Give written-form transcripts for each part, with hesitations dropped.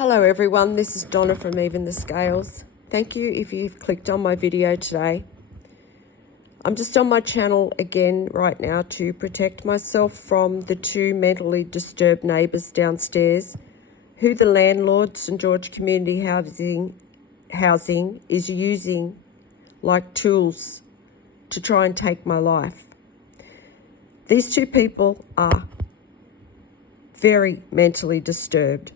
Hello everyone, this is Donna from Even the Scales. Thank you if you've clicked on my video today. I'm just on my channel again right now to protect myself from the two mentally disturbed neighbours downstairs who the landlord, St George Community Housing is using like tools to try and take my life. These two people are very mentally disturbed.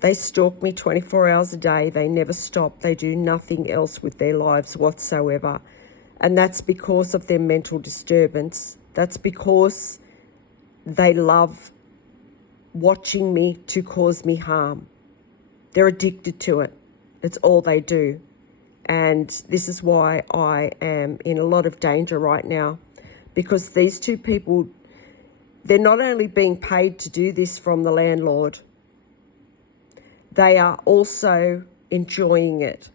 They stalk me 24 hours a day. They never stop. They do nothing else with their lives whatsoever. And that's because of their mental disturbance. That's because they love watching me to cause me harm. They're addicted to it. It's all they do. And this is why I am in a lot of danger right now, because these two people, they're not only being paid to do this from the landlord, they are also enjoying it,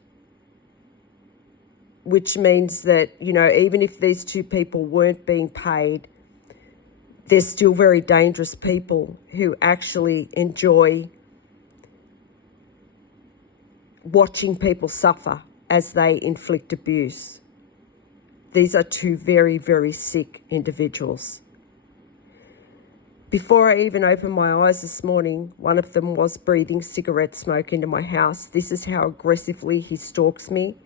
which means that, even if these two people weren't being paid, they're still very dangerous people who actually enjoy watching people suffer as they inflict abuse. These are two very, very sick individuals. Before I even opened my eyes this morning, one of them was breathing cigarette smoke into my house. This is how aggressively he stalks me.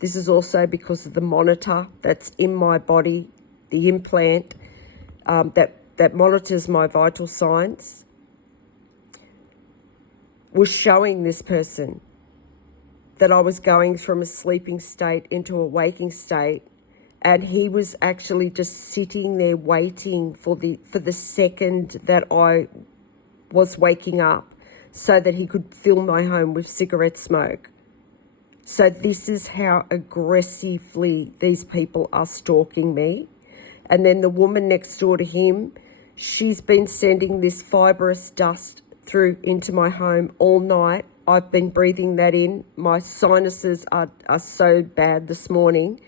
This is also because of the monitor that's in my body, the implant that monitors my vital signs, was showing this person that I was going from a sleeping state into a waking state. And he was actually just sitting there waiting for the second that I was waking up so that he could fill my home with cigarette smoke. So this is how aggressively these people are stalking me. And then the woman next door to him, she's been sending this fibrous dust through into my home all night. I've been breathing that in. My sinuses are so bad this morning.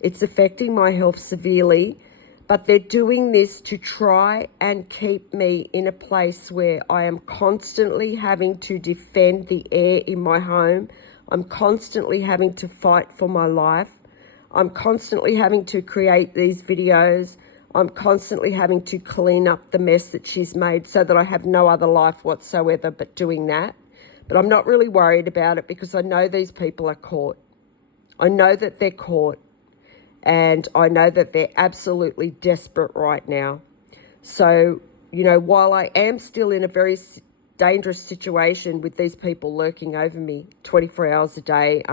It's affecting my health severely, but they're doing this to try and keep me in a place where I am constantly having to defend the air in my home. I'm constantly having to fight for my life. I'm constantly having to create these videos. I'm constantly having to clean up the mess that she's made so that I have no other life whatsoever but doing that. But I'm not really worried about it because I know these people are caught. I know that they're caught. And I know that they're absolutely desperate right now. So, while I am still in a very dangerous situation with these people lurking over me 24 hours a day,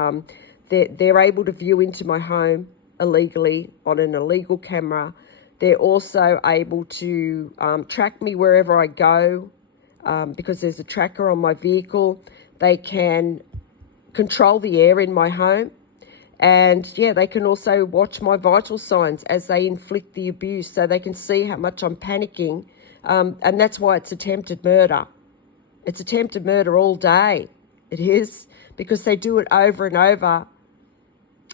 they're able to view into my home illegally on an illegal camera. They're also able to track me wherever I go because there's a tracker on my vehicle. They can control the air in my home. And they can also watch my vital signs as they inflict the abuse so they can see how much I'm panicking. And that's why it's attempted murder. It's attempted murder all day. It is, because they do it over and over.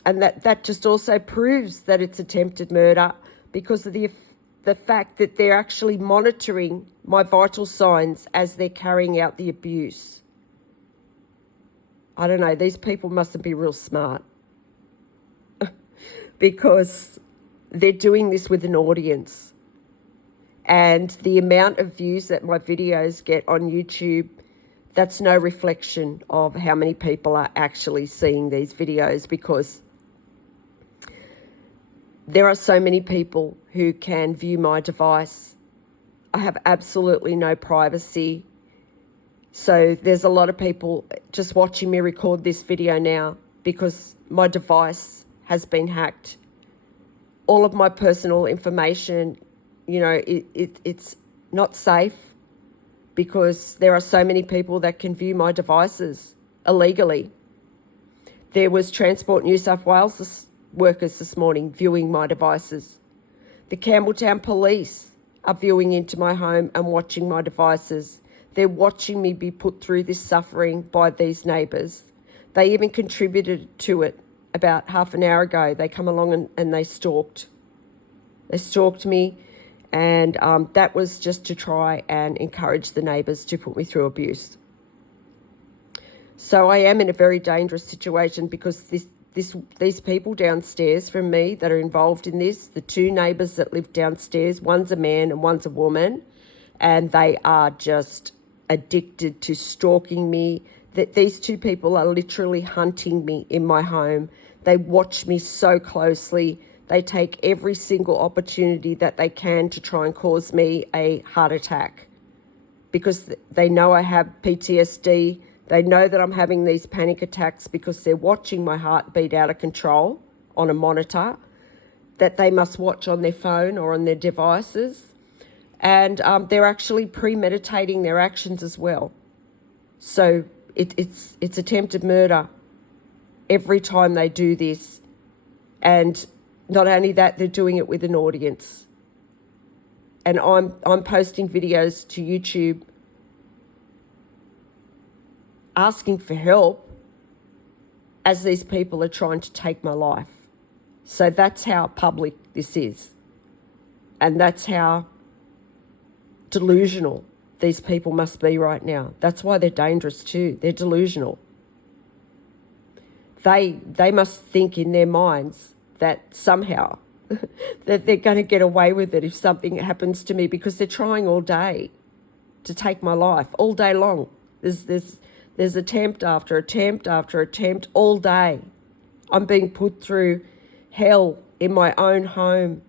And that just also proves that it's attempted murder because of the fact that they're actually monitoring my vital signs as they're carrying out the abuse. I don't know, these people mustn't be real smart. Because they're doing this with an audience. And the amount of views that my videos get on YouTube, that's no reflection of how many people are actually seeing these videos, because there are so many people who can view my device. I have absolutely no privacy. So there's a lot of people just watching me record this video now because my device has been hacked. All of my personal information, it's not safe because there are so many people that can view my devices illegally. There was Transport New South Wales workers this morning viewing my devices. The Campbelltown police are viewing into my home and watching my devices. They're watching me be put through this suffering by these neighbours. They even contributed to it. About half an hour ago, they come along and they stalked. They stalked me, and that was just to try and encourage the neighbours to put me through abuse. So I am in a very dangerous situation because these people downstairs from me that are involved in this, the two neighbours that live downstairs, one's a man and one's a woman, and they are just addicted to stalking me. That these two people are literally hunting me in my home. They watch me so closely. They take every single opportunity that they can to try and cause me a heart attack because they know I have PTSD. They know that I'm having these panic attacks because they're watching my heartbeat out of control on a monitor that they must watch on their phone or on their devices. And they're actually premeditating their actions as well. So it's attempted murder every time they do this. And not only that, they're doing it with an audience. And I'm posting videos to YouTube asking for help as these people are trying to take my life. So that's how public this is. And that's how delusional these people must be right now. That's why they're dangerous too. They're delusional. They must think in their minds that somehow that they're going to get away with it if something happens to me, because they're trying all day to take my life, all day long. There's attempt after attempt after attempt all day. I'm being put through hell in my own home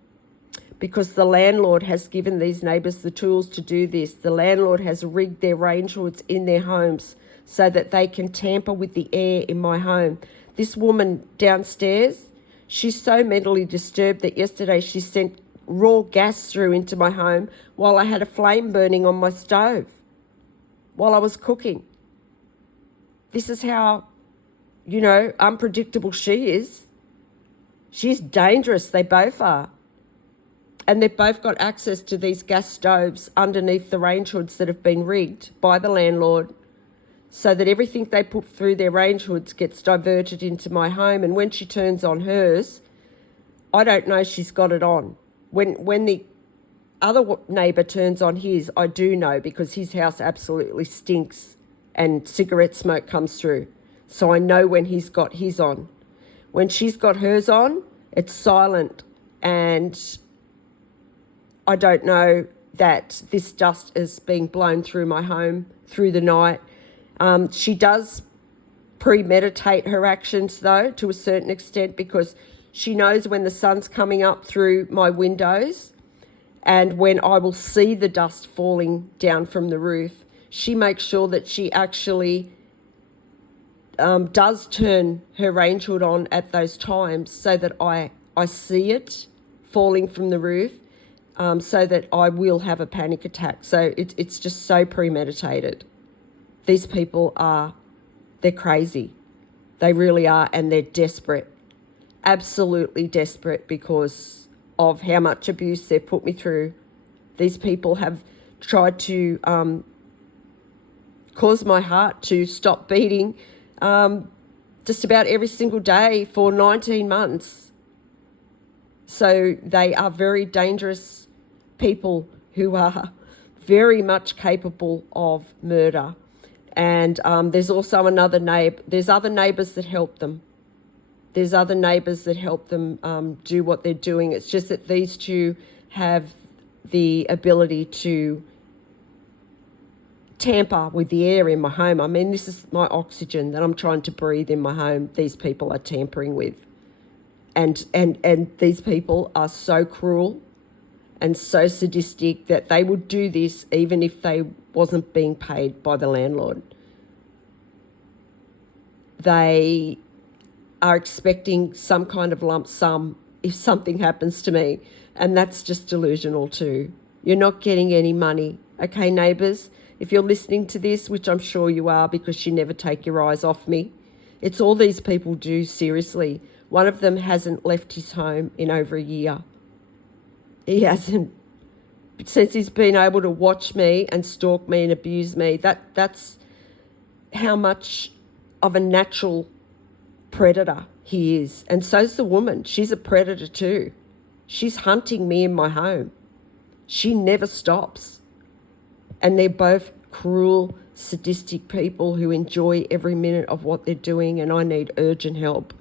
because the landlord has given these neighbours the tools to do this. The landlord has rigged their range hoods in their homes so that they can tamper with the air in my home. This woman downstairs, she's so mentally disturbed that yesterday she sent raw gas through into my home while I had a flame burning on my stove while I was cooking. This is how, unpredictable she is. She's dangerous. They both are. And they've both got access to these gas stoves underneath the range hoods that have been rigged by the landlord so that everything they put through their range hoods gets diverted into my home. And when she turns on hers, I don't know she's got it on. When the other neighbour turns on his, I do know, because his house absolutely stinks and cigarette smoke comes through. So I know when he's got his on. When she's got hers on, it's silent, and I don't know that this dust is being blown through my home through the night. She does premeditate her actions, though, to a certain extent, because she knows when the sun's coming up through my windows and when I will see the dust falling down from the roof. She makes sure that she actually does turn her range hood on at those times so that I see it falling from the roof, so that I will have a panic attack. So it's just so premeditated. These people they're crazy. They really are, and they're desperate, absolutely desperate because of how much abuse they've put me through. These people have tried to cause my heart to stop beating just about every single day for 19 months. So they are very dangerous people who are very much capable of murder. And there's also there's other neighbours that help them. There's other neighbours that help them do what they're doing. It's just that these two have the ability to tamper with the air in my home. I mean, this is my oxygen that I'm trying to breathe in my home. These people are tampering with. And these people are so cruel and so sadistic that they would do this even if they wasn't being paid by the landlord. They are expecting some kind of lump sum if something happens to me, and that's just delusional too. You're not getting any money. Okay, neighbours, if you're listening to this, which I'm sure you are because you never take your eyes off me, it's all these people do, seriously. One of them hasn't left his home in over a year. He hasn't. Since he's been able to watch me and stalk me and abuse me, that's how much of a natural predator he is. And so's the woman. She's a predator too. She's hunting me in my home. She never stops. And they're both cruel, sadistic people who enjoy every minute of what they're doing, and I need urgent help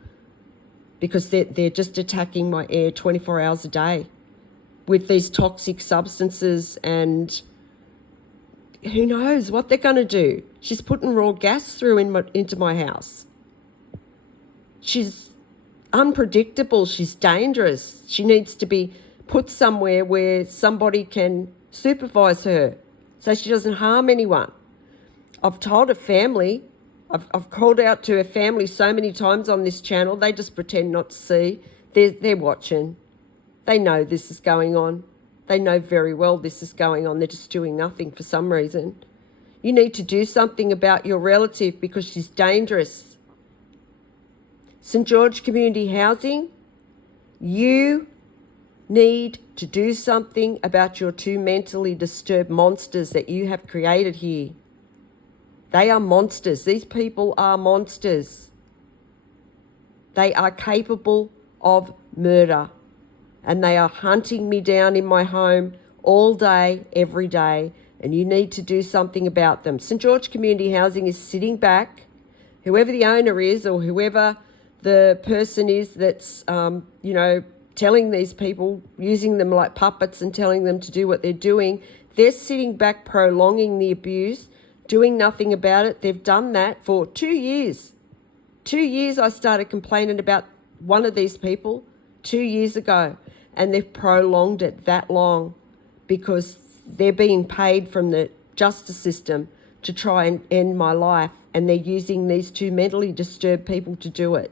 because they're just attacking my air 24 hours a day with these toxic substances, and who knows what they're going to do. She's putting raw gas through into my house. She's unpredictable. She's dangerous. She needs to be put somewhere where somebody can supervise her so she doesn't harm anyone. I've told her family, I've called out to her family so many times on this channel. They just pretend not to see. They're watching. They know this is going on. They know very well this is going on. They're just doing nothing for some reason. You need to do something about your relative because she's dangerous. St. George Community Housing, you need to do something about your two mentally disturbed monsters that you have created here. They are monsters. These people are monsters. They are capable of murder, and they are hunting me down in my home all day, every day, and you need to do something about them. St. George Community Housing is sitting back. Whoever the owner is or whoever the person is that's, telling these people, using them like puppets and telling them to do what they're doing, they're sitting back prolonging the abuse, doing nothing about it. They've done that for 2 years. 2 years I started complaining about one of these people 2 years ago, and they've prolonged it that long because they're being paid from the justice system to try and end my life, and they're using these two mentally disturbed people to do it.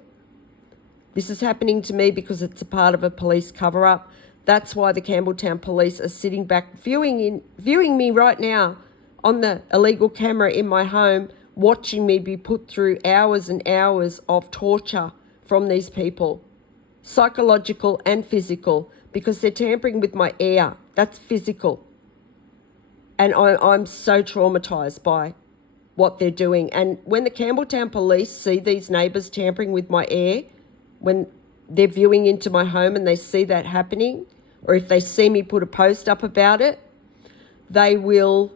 This is happening to me because it's a part of a police cover-up. That's why the Campbelltown Police are sitting back viewing me right now on the illegal camera in my home, watching me be put through hours and hours of torture from these people, psychological and physical, because they're tampering with my air. That's physical. And I'm so traumatised by what they're doing. And when the Campbelltown Police see these neighbours tampering with my air, when they're viewing into my home and they see that happening, or if they see me put a post up about it, they will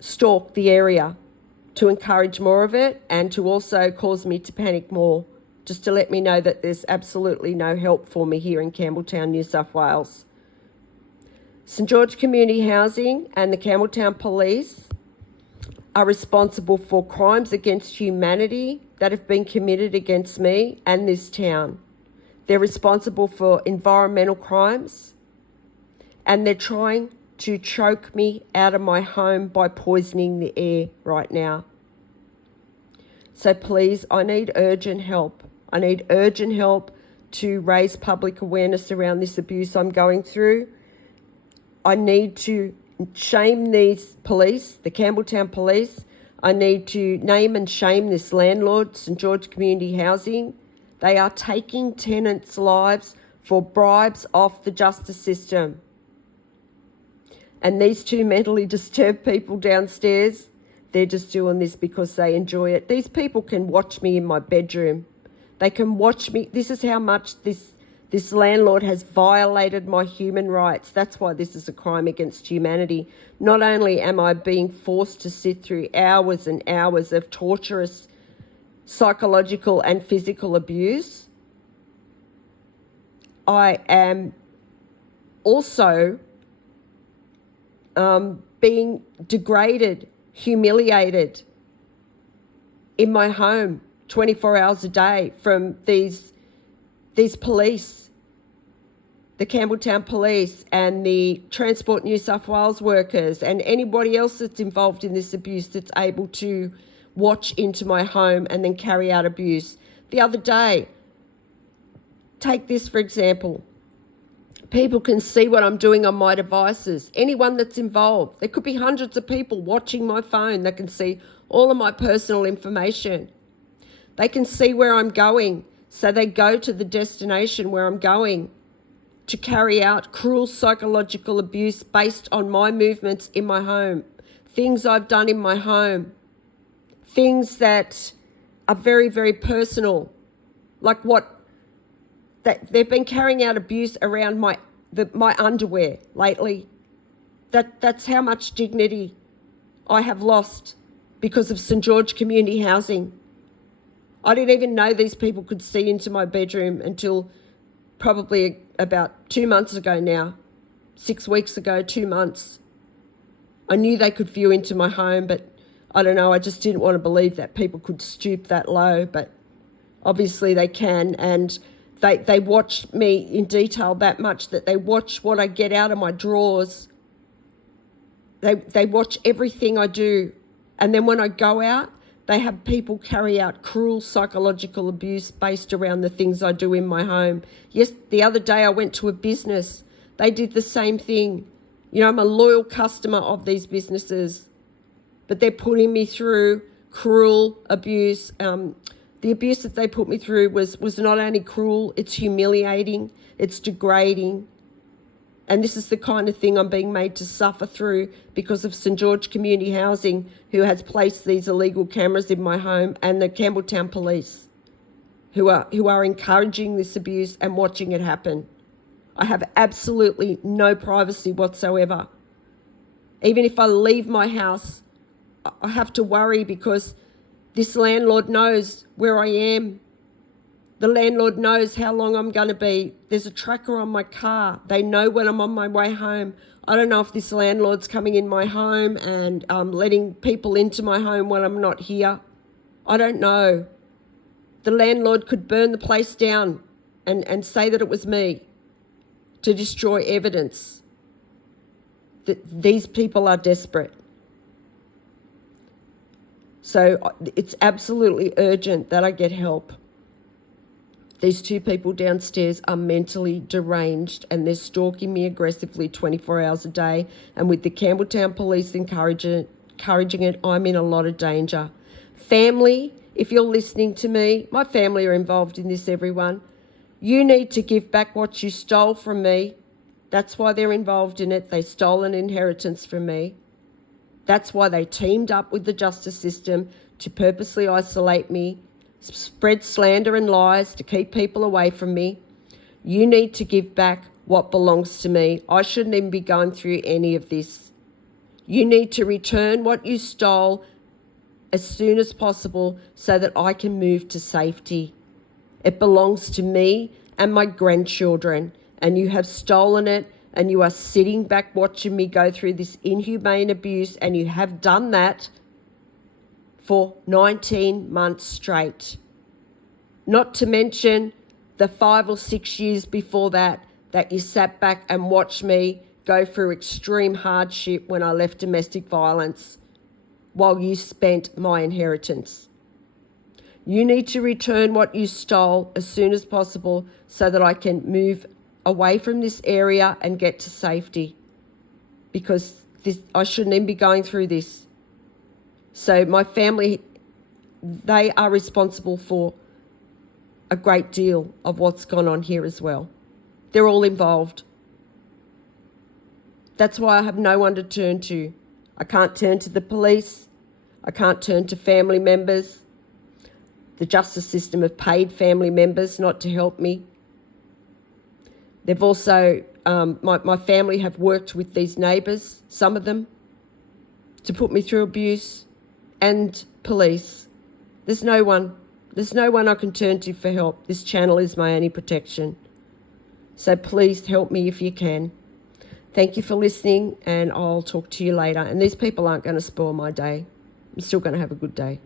stalk the area to encourage more of it and to also cause me to panic more, just to let me know that there's absolutely no help for me here in Campbelltown, New South Wales. St. George Community Housing and the Campbelltown Police are responsible for crimes against humanity that have been committed against me and this town. They're responsible for environmental crimes, and they're trying to choke me out of my home by poisoning the air right now. So please, I need urgent help. I need urgent help to raise public awareness around this abuse I'm going through. I need to shame these police, the Campbelltown Police. I need to name and shame this landlord, St. George Community Housing. They are taking tenants' lives for bribes off the justice system. And these two mentally disturbed people downstairs, they're just doing this because they enjoy it. These people can watch me in my bedroom. They can watch me. This is how much this landlord has violated my human rights. That's why this is a crime against humanity. Not only am I being forced to sit through hours and hours of torturous psychological and physical abuse, I am also being degraded, humiliated in my home 24 hours a day from these police, the Campbelltown Police and the Transport New South Wales workers and anybody else that's involved in this abuse that's able to watch into my home and then carry out abuse. The other day, take this for example, people can see what I'm doing on my devices. Anyone that's involved, there could be hundreds of people watching my phone that can see all of my personal information. They can see where I'm going, so they go to the destination where I'm going to carry out cruel psychological abuse based on my movements in my home, things I've done in my home, things that are very, very personal, like that they've been carrying out abuse around my underwear lately. That's how much dignity I have lost because of St George Community Housing. I didn't even know these people could see into my bedroom until probably about 2 months ago now. 6 weeks ago, 2 months. I knew they could view into my home, but I don't know, I just didn't want to believe that people could stoop that low, but obviously they can, and they watch me in detail that much that they watch what I get out of my drawers. They watch everything I do, and then when I go out, they have people carry out cruel psychological abuse based around the things I do in my home. Yes, the other day I went to a business. They did the same thing. You know, I'm a loyal customer of these businesses, but they're putting me through cruel abuse. The abuse that they put me through was not only cruel, it's humiliating, it's degrading. And this is the kind of thing I'm being made to suffer through because of St George Community Housing, who has placed these illegal cameras in my home, and the Campbelltown Police, who are encouraging this abuse and watching it happen. I have absolutely no privacy whatsoever. Even if I leave my house, I have to worry because this landlord knows where I am. The landlord knows how long I'm going to be. There's a tracker on my car. They know when I'm on my way home. I don't know if this landlord's coming in my home and letting people into my home when I'm not here. I don't know. The landlord could burn the place down and say that it was me to destroy evidence. That these people are desperate. So it's absolutely urgent that I get help. These two people downstairs are mentally deranged and they're stalking me aggressively 24 hours a day. And with the Campbelltown Police encouraging it, I'm in a lot of danger. Family, if you're listening to me, my family are involved in this, everyone. You need to give back what you stole from me. That's why they're involved in it. They stole an inheritance from me. That's why they teamed up with the justice system to purposely isolate me, spread slander and lies to keep people away from me. You need to give back what belongs to me. I shouldn't even be going through any of this. You need to return what you stole as soon as possible so that I can move to safety. It belongs to me and my grandchildren, and you have stolen it, and you are sitting back watching me go through this inhumane abuse, and you have done that for 19 months straight. Not to mention the 5 or 6 years before that you sat back and watched me go through extreme hardship when I left domestic violence while you spent my inheritance. You need to return what you stole as soon as possible so that I can move away from this area and get to safety, because I shouldn't even be going through this. So my family, they are responsible for a great deal of what's gone on here as well. They're all involved. That's why I have no one to turn to. I can't turn to the police. I can't turn to family members. The justice system have paid family members not to help me. They've also, my family have worked with these neighbours, some of them, to put me through abuse, and police. There's no one I can turn to for help. This channel is my only protection. So please help me if you can. Thank you for listening, and I'll talk to you later. And these people aren't going to spoil my day. I'm still going to have a good day.